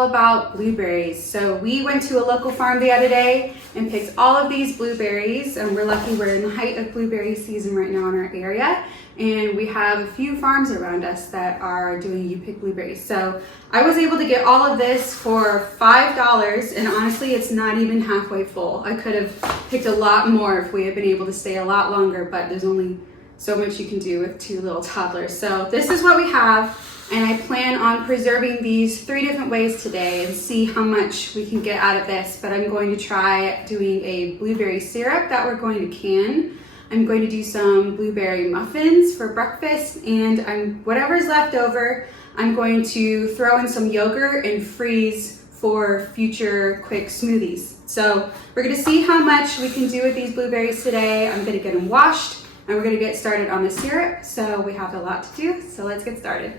all about blueberries. So we went to a local farm the other day and picked all of these blueberries, and we're lucky we're in the height of blueberry season right now in our area, and we have a few farms around us that are doing you pick blueberries. So I was able to get all of this for $5, and honestly it's not even halfway full. I could have picked a lot more if we had been able to stay a lot longer, but there's only so much you can do with 2 little toddlers. So this is what we have. And I plan on preserving these 3 different ways today and see how much we can get out of this. But I'm going to try doing a blueberry syrup that we're going to can. I'm going to do some blueberry muffins for breakfast, and whatever's left over, I'm going to throw in some yogurt and freeze for future quick smoothies. So we're gonna see how much we can do with these blueberries today. I'm gonna get them washed and we're gonna get started on the syrup. So we have a lot to do, so let's get started.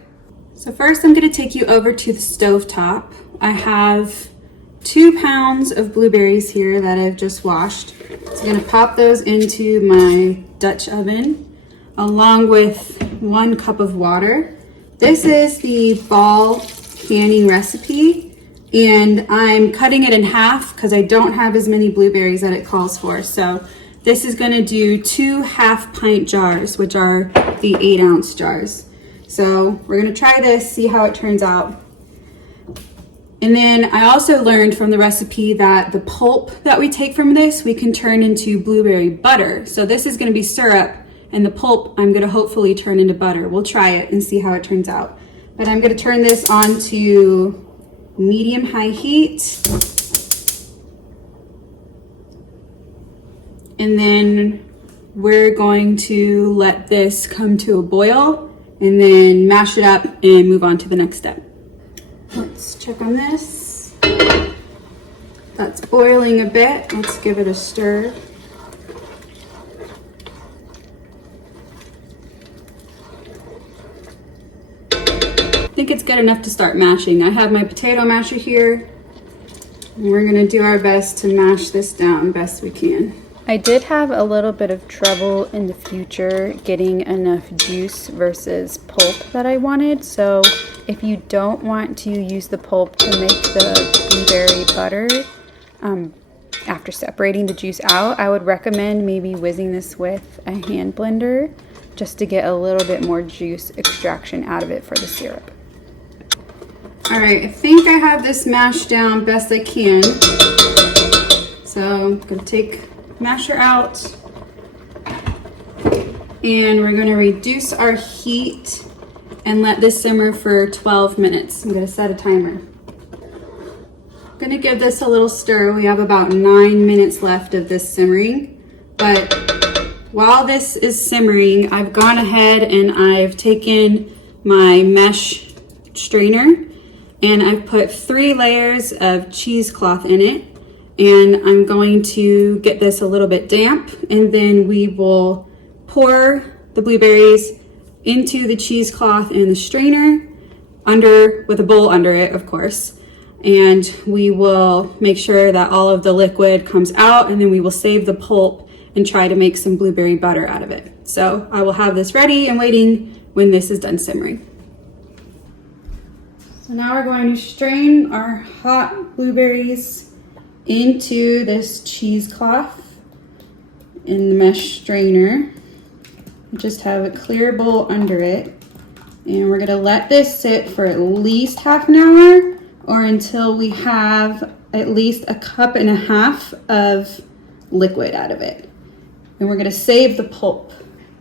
So first I'm going to take you over to the stove top. I have 2 pounds of blueberries here that I've just washed. So I'm going to pop those into my Dutch oven along with 1 cup of water. This is the ball canning recipe, and I'm cutting it in half because I don't have as many blueberries that it calls for. So this is going to do 2 half-pint jars, which are the 8-ounce jars. So we're gonna try this, see how it turns out. And then I also learned from the recipe that the pulp that we take from this, we can turn into blueberry butter. So this is gonna be syrup, and the pulp I'm gonna hopefully turn into butter. We'll try it and see how it turns out. But I'm gonna turn this on to medium-high heat. And then we're going to let this come to a boil and then mash it up and move on to the next step. Let's check on this. That's boiling a bit. Let's give it a stir. I think it's good enough to start mashing. I have my potato masher here, and we're gonna do our best to mash this down best we can. I did have a little bit of trouble in the future getting enough juice versus pulp that I wanted. So if you don't want to use the pulp to make the blueberry butter, after separating the juice out, I would recommend maybe whizzing this with a hand blender just to get a little bit more juice extraction out of it for the syrup. All right, I think I have this mashed down best I can. So I'm gonna take masher out, and we're going to reduce our heat and let this simmer for 12 minutes. I'm going to set a timer. I'm going to give this a little stir. We have about 9 minutes left of this simmering, but while this is simmering, I've gone ahead and I've taken my mesh strainer and I've put 3 layers of cheesecloth in it. And I'm going to get this a little bit damp, and then we will pour the blueberries into the cheesecloth and the strainer with a bowl under it, of course. And we will make sure that all of the liquid comes out, and then we will save the pulp and try to make some blueberry butter out of it. So I will have this ready and waiting when this is done simmering. So now we're going to strain our hot blueberries into this cheesecloth in the mesh strainer. Just have a clear bowl under it, and we're gonna let this sit for at least half an hour or until we have at least 1.5 cups of liquid out of it. And we're gonna save the pulp.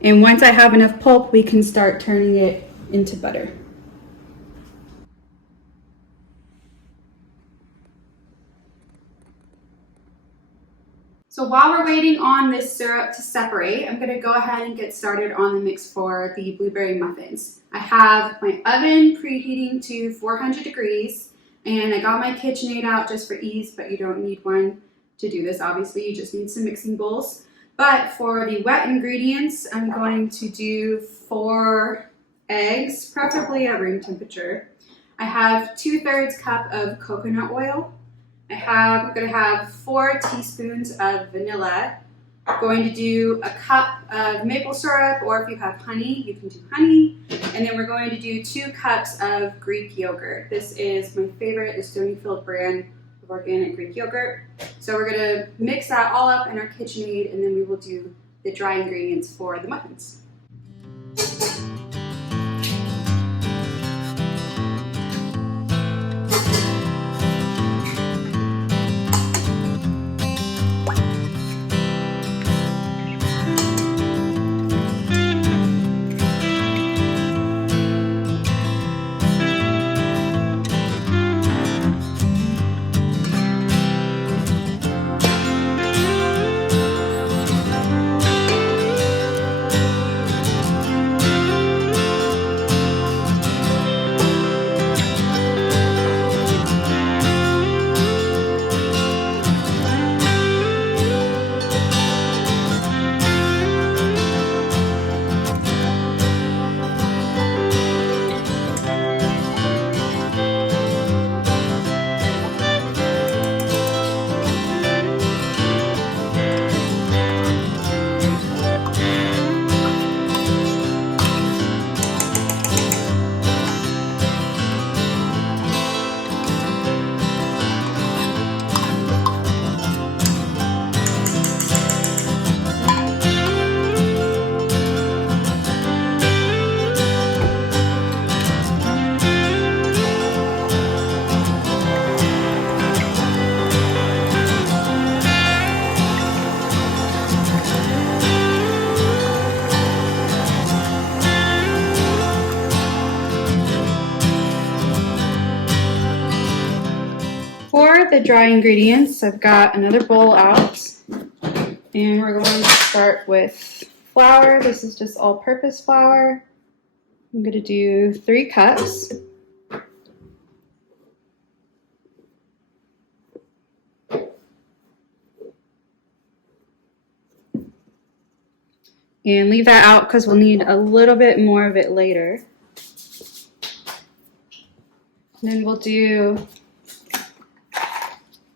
And once I have enough pulp, we can start turning it into butter. So while we're waiting on this syrup to separate, I'm going to go ahead and get started on the mix for the blueberry muffins. I have my oven preheating to 400 degrees, and I got my KitchenAid out just for ease, but you don't need one to do this, obviously. You just need some mixing bowls. But for the wet ingredients, I'm going to do 4 eggs, preferably at room temperature. I have 2/3 cup of coconut oil. I'm going to have 4 teaspoons of vanilla. I'm going to do a cup of maple syrup, or if you have honey, you can do honey. And And then we're going to do 2 cups of Greek yogurt. This is my favorite, the Stonyfield brand of organic Greek yogurt. So we're gonna mix that all up in our KitchenAid, and then we will do the dry ingredients for the muffins. For the dry ingredients, I've got another bowl out, and we're going to start with flour. This is just all-purpose flour. I'm going to do 3 cups. And leave that out because we'll need a little bit more of it later. And then we'll do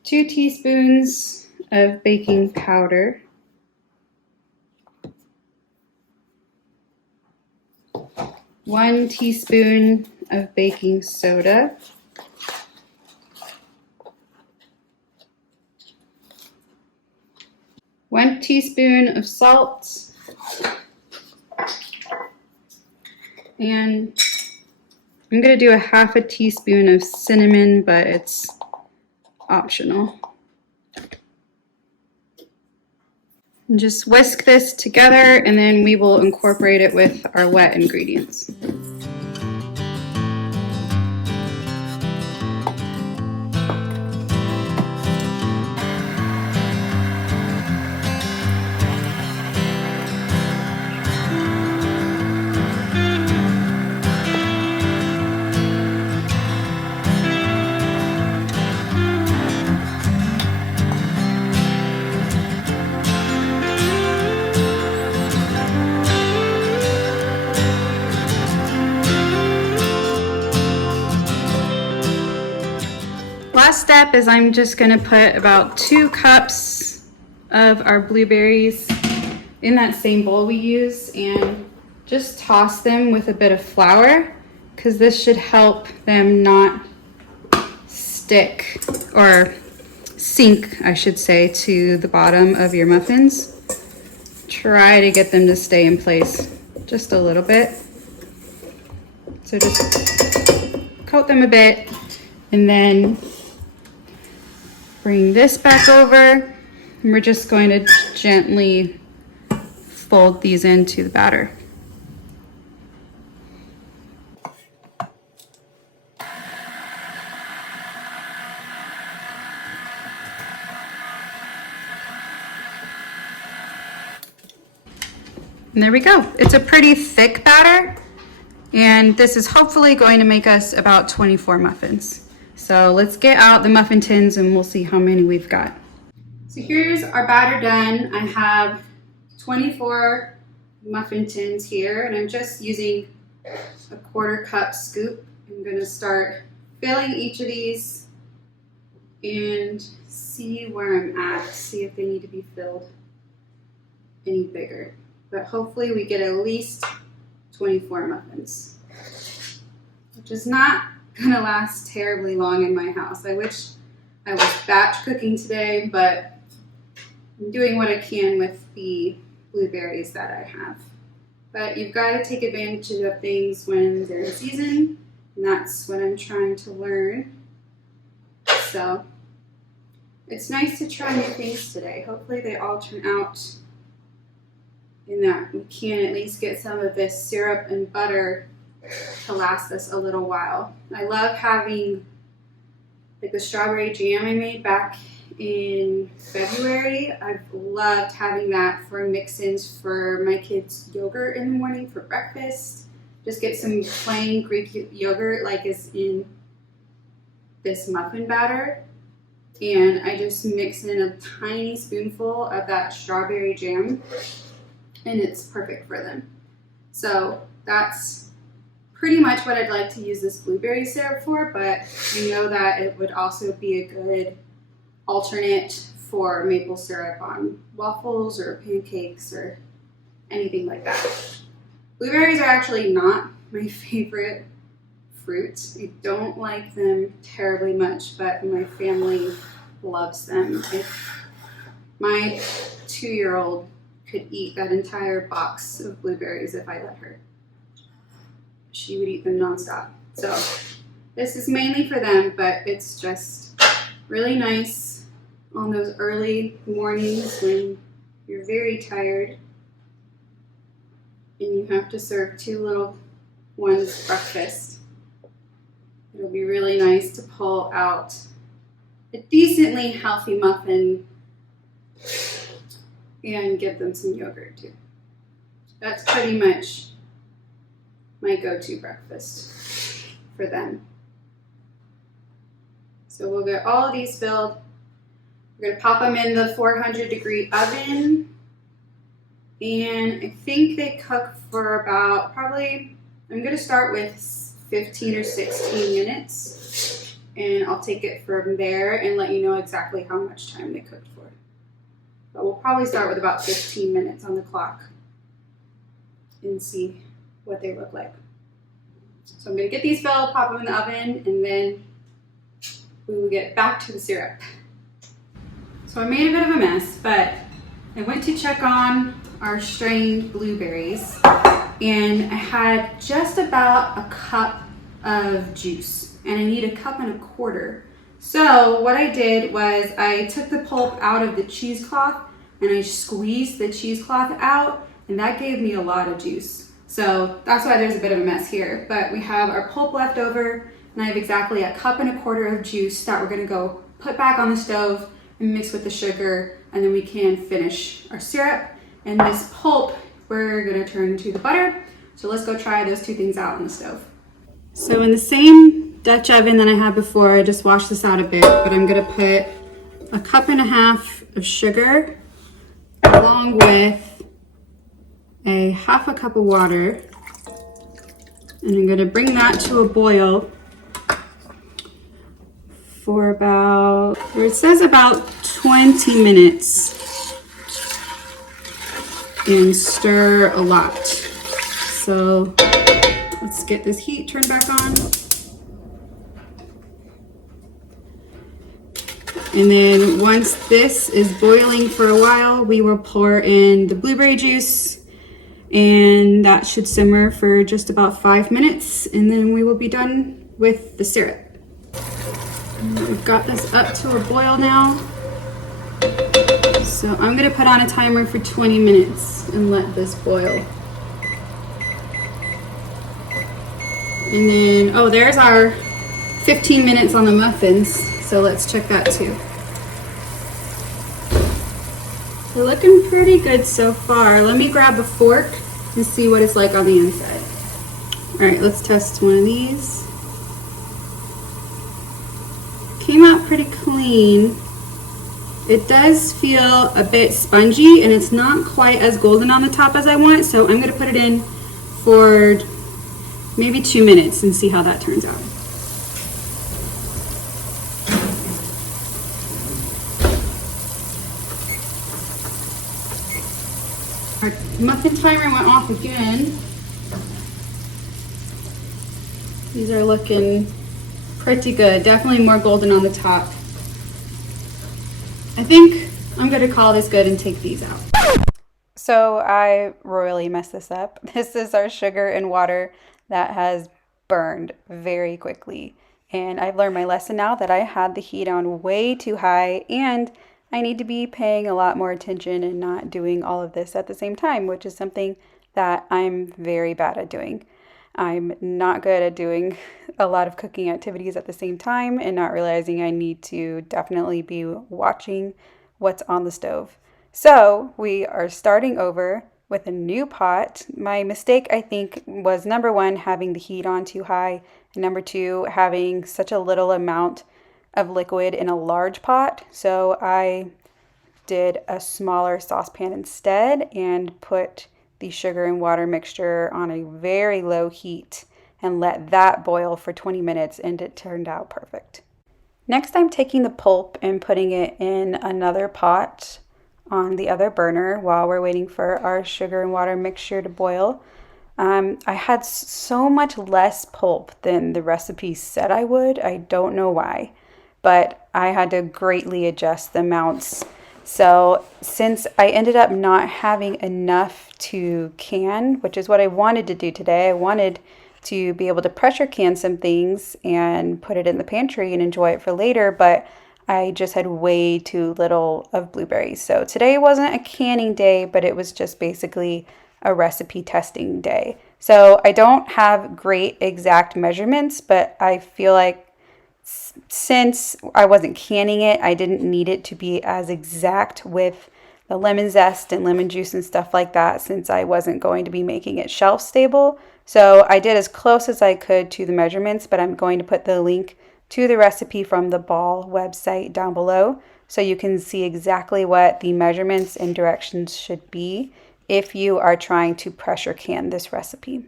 2 teaspoons of baking powder, 1 teaspoon of baking soda, 1 teaspoon of salt, and I'm going to do a half a teaspoon of cinnamon, but it's optional. And just whisk this together, and then we will incorporate it with our wet ingredients. Last step is I'm just going to put about 2 cups of our blueberries in that same bowl we use, and just toss them with a bit of flour, because this should help them not stick, or sink, I should say, to the bottom of your muffins. Try to get them to stay in place just a little bit. So just coat them a bit, and then bring this back over, and we're just going to gently fold these into the batter. And there we go. It's a pretty thick batter, and this is hopefully going to make us about 24 muffins. So let's get out the muffin tins and we'll see how many we've got. So here's our batter done. I have 24 muffin tins here, and I'm just using a 1/4 cup scoop. I'm gonna start filling each of these and see where I'm at, see if they need to be filled any bigger. But hopefully we get at least 24 muffins. which is not gonna last terribly long in my house. I wish I was batch cooking today, but I'm doing what I can with the blueberries that I have. But you've got to take advantage of things when they're in season, and that's what I'm trying to learn. So it's nice to try new things today. Hopefully they all turn out in that we can at least get some of this syrup and butter to last us a little while. I love having like the strawberry jam I made back in February. I've loved having that for mix-ins for my kids' yogurt in the morning for breakfast. Just get some plain Greek yogurt like is in this muffin batter, and I just mix in a tiny spoonful of that strawberry jam, and it's perfect for them. So that's pretty much what I'd like to use this blueberry syrup for, but I know that it would also be a good alternate for maple syrup on waffles or pancakes or anything like that. Blueberries are actually not my favorite fruit. I don't like them terribly much, but my family loves them. If my 2-year-old could eat that entire box of blueberries if I let her, she would eat them nonstop. So this is mainly for them, but it's just really nice on those early mornings when you're very tired and you have to serve 2 little ones breakfast. It'll be really nice to pull out a decently healthy muffin and give them some yogurt too. That's pretty much my go-to breakfast for them. So we'll get all of these filled. We're gonna pop them in the 400-degree oven, and I think they cook for about probably, I'm gonna start with 15 or 16 minutes, and I'll take it from there and let you know exactly how much time they cooked for. But we'll probably start with about 15 minutes on the clock and see what they look like. So I'm gonna get these filled, pop them in the oven, and then we will get back to the syrup. So I made a bit of a mess, but I went to check on our strained blueberries, and I had just about a cup of juice, and I need a cup and a quarter. So what I did was I took the pulp out of the cheesecloth and I squeezed the cheesecloth out, and that gave me a lot of juice. So that's why there's a bit of a mess here, but we have our pulp left over, and I have exactly a cup and a quarter of juice that we're gonna go put back on the stove and mix with the sugar, and then we can finish our syrup. And this pulp we're gonna turn into the butter. So let's go try those 2 things out on the stove. So in the same Dutch oven that I had before, I just washed this out a bit, but I'm gonna put a cup and a half of sugar along with a half a cup of water, and I'm gonna bring that to a boil for about, it says about 20 minutes, and stir a lot. So let's get this heat turned back on. And then once this is boiling for a while, we will pour in the blueberry juice, and that should simmer for just about 5 minutes, and then we will be done with the syrup. We've got this up to a boil now. So I'm gonna put on a timer for 20 minutes and let this boil. And then, oh, there's our 15 minutes on the muffins. So let's check that too. We're looking pretty good so far. Let me grab a fork and see what it's like on the inside. All right, let's test one of these. Came out pretty clean. It does feel a bit spongy, and it's not quite as golden on the top as I want, so I'm gonna put it in for maybe 2 minutes and see how that turns out. Our muffin timer went off again. These are looking pretty good. Definitely more golden on the top. I think I'm gonna call this good and take these out. So I royally messed this up. This is our sugar and water that has burned very quickly. And I've learned my lesson now that I had the heat on way too high, and I need to be paying a lot more attention and not doing all of this at the same time, which is something that I'm very bad at doing. I'm not good at doing a lot of cooking activities at the same time and not realizing I need to definitely be watching what's on the stove. So we are starting over with a new pot. My mistake, I think, was number one, having the heat on too high, and number two, having such a little amount of liquid in a large pot. So I did a smaller saucepan instead and put the sugar and water mixture on a very low heat and let that boil for 20 minutes, and it turned out perfect. Next, I'm taking the pulp and putting it in another pot on the other burner while we're waiting for our sugar and water mixture to boil. I had so much less pulp than the recipe said I would. I don't know why, but I had to greatly adjust the amounts. So since I ended up not having enough to can, which is what I wanted to do today, I wanted to be able to pressure can some things and put it in the pantry and enjoy it for later, but I just had way too little of blueberries. So today wasn't a canning day, but it was just basically a recipe testing day. So I don't have great exact measurements, but I feel like since I wasn't canning it, I didn't need it to be as exact with the lemon zest and lemon juice and stuff like that, since I wasn't going to be making it shelf stable. So I did as close as I could to the measurements, but I'm going to put the link to the recipe from the Ball website down below so you can see exactly what the measurements and directions should be if you are trying to pressure can this recipe.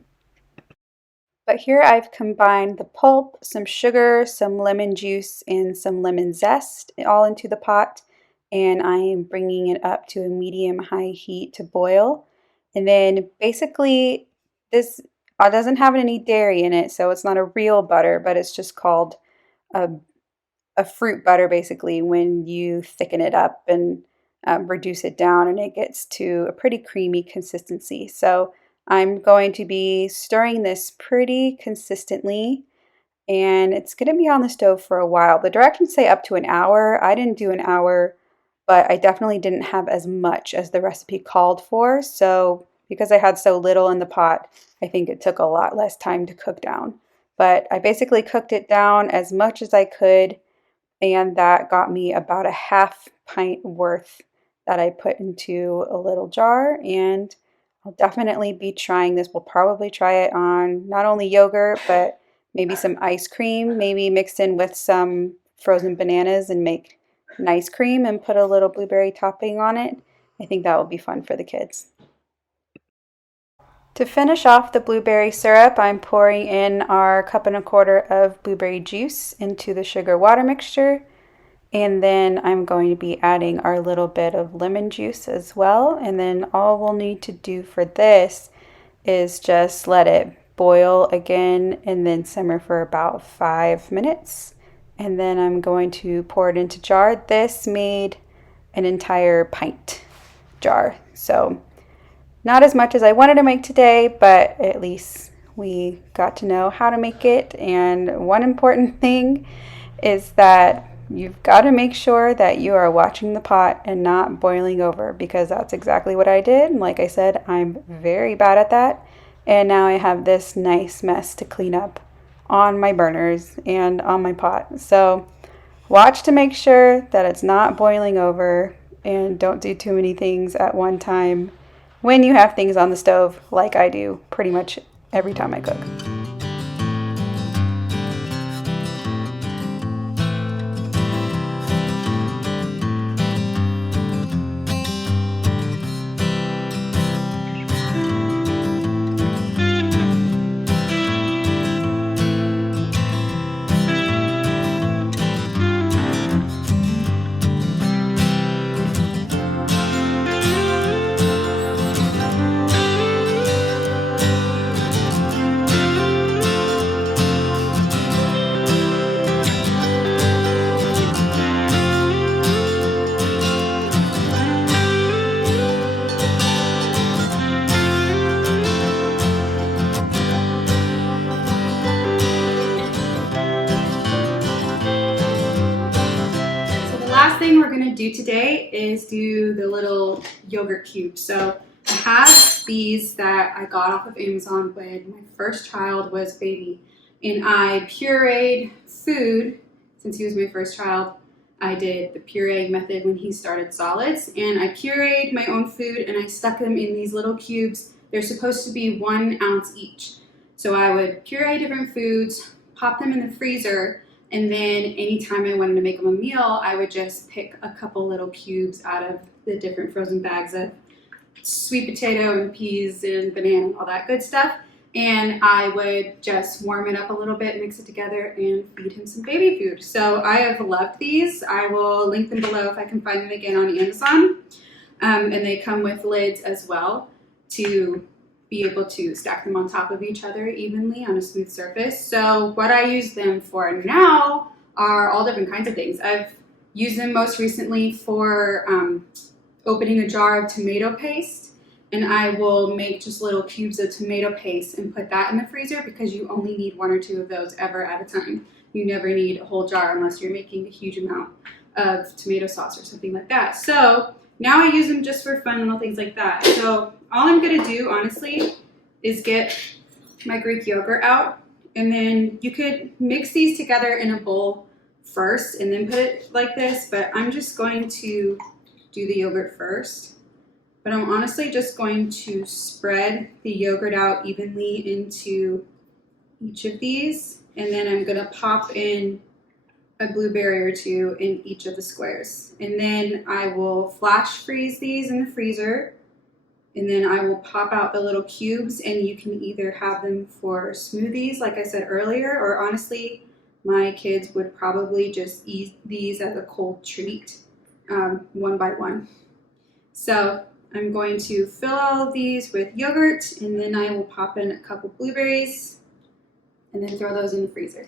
But here I've combined the pulp, some sugar, some lemon juice, and some lemon zest all into the pot, and I am bringing it up to a medium-high heat to boil. And then basically this doesn't have any dairy in it, so it's not a real butter, but it's just called a, a fruit butter basically when you thicken it up and reduce it down, and it gets to a pretty creamy consistency. So I'm going to be stirring this pretty consistently, and it's going to be on the stove for a while. The directions say up to an hour. I didn't do an hour, but I definitely didn't have as much as the recipe called for. So because I had so little in the pot, I think it took a lot less time to cook down. But I basically cooked it down as much as I could, and that got me about a half pint worth that I put into a little jar, and I'll definitely be trying this. We'll probably try it on not only yogurt, but maybe some ice cream, maybe mixed in with some frozen bananas and make an ice cream and put a little blueberry topping on it. I think that will be fun for the kids. To finish off the blueberry syrup, I'm pouring in our 1.25 cups of blueberry juice into the sugar water mixture. And then I'm going to be adding our little bit of lemon juice as well. And then all we'll need to do for this is just let it boil again and then simmer for about 5 minutes. And then I'm going to pour it into jar. This made an entire pint jar. So not as much as I wanted to make today, but at least we got to know how to make it. And one important thing is that you've got to make sure that you are watching the pot and not boiling over, because that's exactly what I did. And like I said, I'm very bad at that. And now I have this nice mess to clean up on my burners and on my pot. So watch to make sure that it's not boiling over, and don't do too many things at one time when you have things on the stove, like I do pretty much every time I cook. do today is do the little yogurt cubes. So I have these that I got off of Amazon when my first child was baby. And I pureed food, since he was my first child. I did the puree method when he started solids. And I pureed my own food and I stuck them in these little cubes. They're supposed to be 1 ounce each. So I would puree different foods, pop them in the freezer, and then anytime I wanted to make them a meal, I would just pick a couple little cubes out of the different frozen bags of sweet potato and peas and banana and all that good stuff. And I would just warm it up a little bit, mix it together, and feed him some baby food. So I have loved these. I will link them below if I can find them again on Amazon. And they come with lids as well to be able to stack them on top of each other evenly on a smooth surface. So what I use them for now are all different kinds of things. I've used them most recently for opening a jar of tomato paste, and I will make just little cubes of tomato paste and put that in the freezer because you only need 1 or 2 of those ever at a time. You never need a whole jar unless you're making a huge amount of tomato sauce or something like that. So now I use them just for fun little things like that. So all I'm gonna do, honestly, is get my Greek yogurt out, and then you could mix these together in a bowl first and then put it like this, but I'm just going to do the yogurt first. But I'm honestly just going to spread the yogurt out evenly into each of these, and then I'm gonna pop in a blueberry or 2 in each of the squares. And then I will flash freeze these in the freezer, and then I will pop out the little cubes, and you can either have them for smoothies, like I said earlier, or honestly, my kids would probably just eat these as a cold treat, 1 by 1. So I'm going to fill all of these with yogurt, and then I will pop in a couple blueberries, and then throw those in the freezer.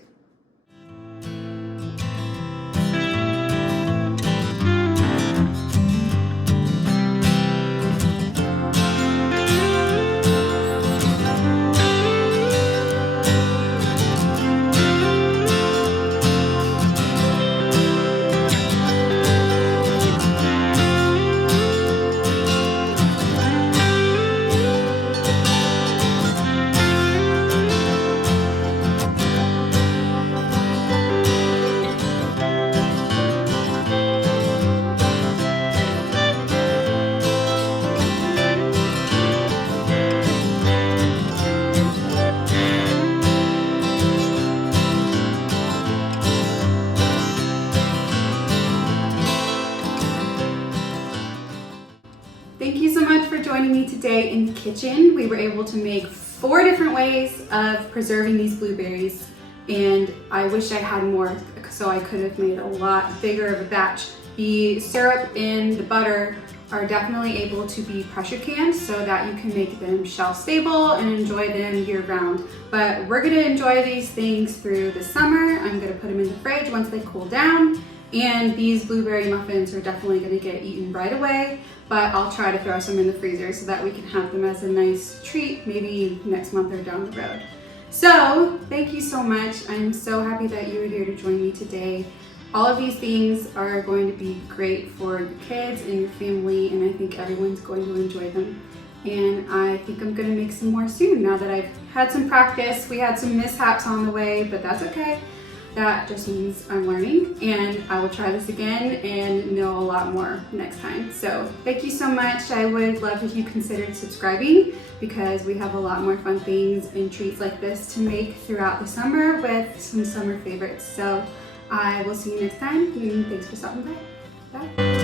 Thank you so much for joining me today in the kitchen. We were able to make 4 different ways of preserving these blueberries, and I wish I had more so I could have made a lot bigger of a batch. The syrup and the butter are definitely able to be pressure canned so that you can make them shelf stable and enjoy them year round. But we're gonna enjoy these things through the summer. I'm gonna put them in the fridge once they cool down. And these blueberry muffins are definitely gonna get eaten right away, but I'll try to throw some in the freezer so that we can have them as a nice treat maybe next month or down the road. So thank you so much. I'm so happy that you were here to join me today. All of these things are going to be great for your kids and your family, and I think everyone's going to enjoy them. And I think I'm gonna make some more soon now that I've had some practice. We had some mishaps on the way, but that's okay. That just means I'm learning, and I will try this again and know a lot more next time. So thank you so much. I would love if you considered subscribing because we have a lot more fun things and treats like this to make throughout the summer with some summer favorites. So I will see you next time, and thanks for stopping by. Bye.